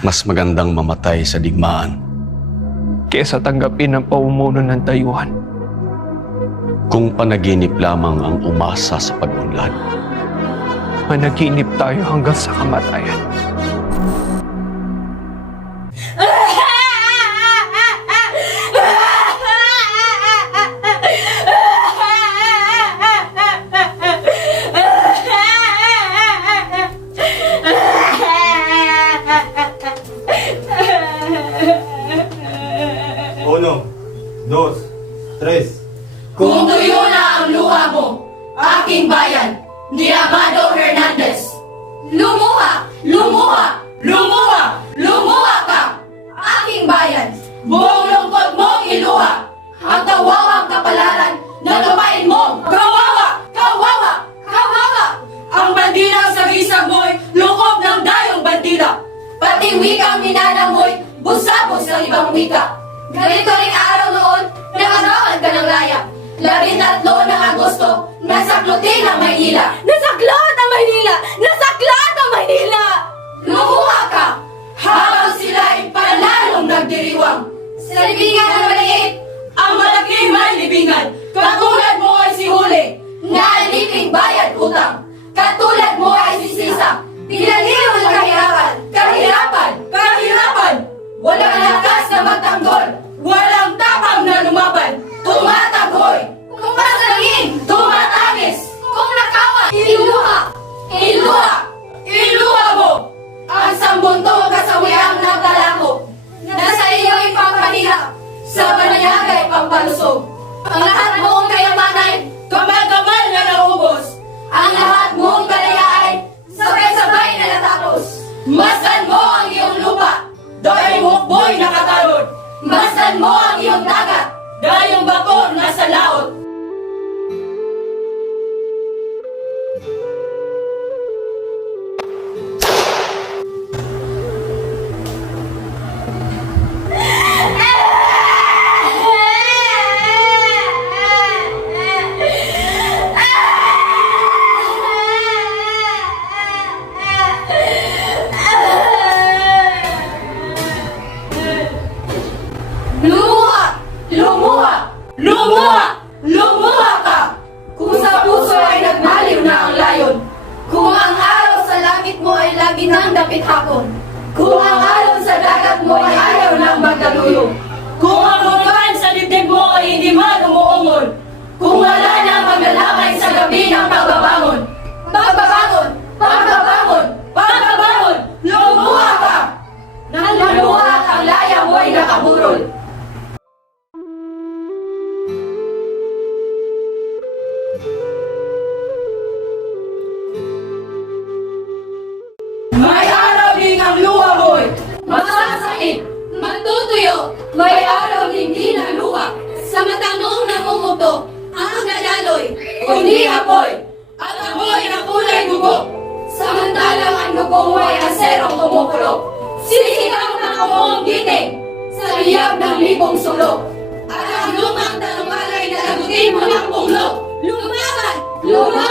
Mas magandang mamatay sa digmaan kesa tanggapin ang paumuno ng dayuhan. kung panaginip lamang ang umasa sa pag-unlad. Managinip tayo hanggang sa kamatayan. Uno, dos, tres. Kung tuyo na ang luha mo, aking bayan, ni Amado Hernandez. Lumuha, lumuha, lumuha, lumuha ka, aking bayan. Buong lungkot mong iluha, ang kawawang kapalaran na lupain mo. Kawawa, kawawa, kawawa. Ang bandila sa gisag mo'y lukob ng dayong bandila. Pati wikang minana mo'y busabos ng ibang wika. Ganito rin araw noon, nakagawan ka ng laya. 13 ng Agosto, nasaklutin ang Maynila. Nasaklot ang Maynila! Nasaklot ang Maynila! Lumuha ka, habang sila'y palalong nagdiriwang. Sa libingan na maliit, ang malaking may libingan. Katulad mo ay si Huli, na aliping bayad utang. Katulad mo ay si Sisa, pinaliw ng kahirapan, kahirapan, kahirapan. Walang lakas na magtanggol, walang tapang na lumaban. Tumatagoy, kumasalangin, tumatangis. Kung nakawa, iluha, iluha, iluha mo. Ang sambuntong kasawiang naglalako, nasa iyo'y pampahirap, sa banayagay pampalusog. Ang lahat mong kayamanan, kamal-kamal na naubos. Ang lahat mong kalayaan, sabay-sabay na natapos. Masdan mo ang iyong lupa, dahil hukboy nakatalon. Masdan mo ang iyong dagat, dahil yung bakor nasa laot. Lumuha! Lumuha! Lumuha! Lumuha ka! Kung sa puso ay nagmaliw na ang layon, kung ang araw sa langit mo ay lagi nang dapit hapon, kung ang araw sa dagat mo ay ayaw nang magdaluyong, kung ang buwan sa dibdib mo ay hindi man umuungol, kung wala na maglalakay sa gabi ng pagbabangon, pagbabangon, pagbabangon, pagbabangon, lumuha ka! Nang lumuha at ang laya mo ay nakaburol. May araw ding ang luha mo'y masasakit, matutuyo. May araw ding di na luha. Sa matang noong namumuto, ang nadaloy, kundi apoy. At apoy na kulay dugo. Samantalang ang dugo mo ay aserong kumukulo. Sisigaw ng kamuong giting sa liyab ng libong sulok. At ang lumang talumalay na lagutin mo ng punglo. Lumaban! Lumaban!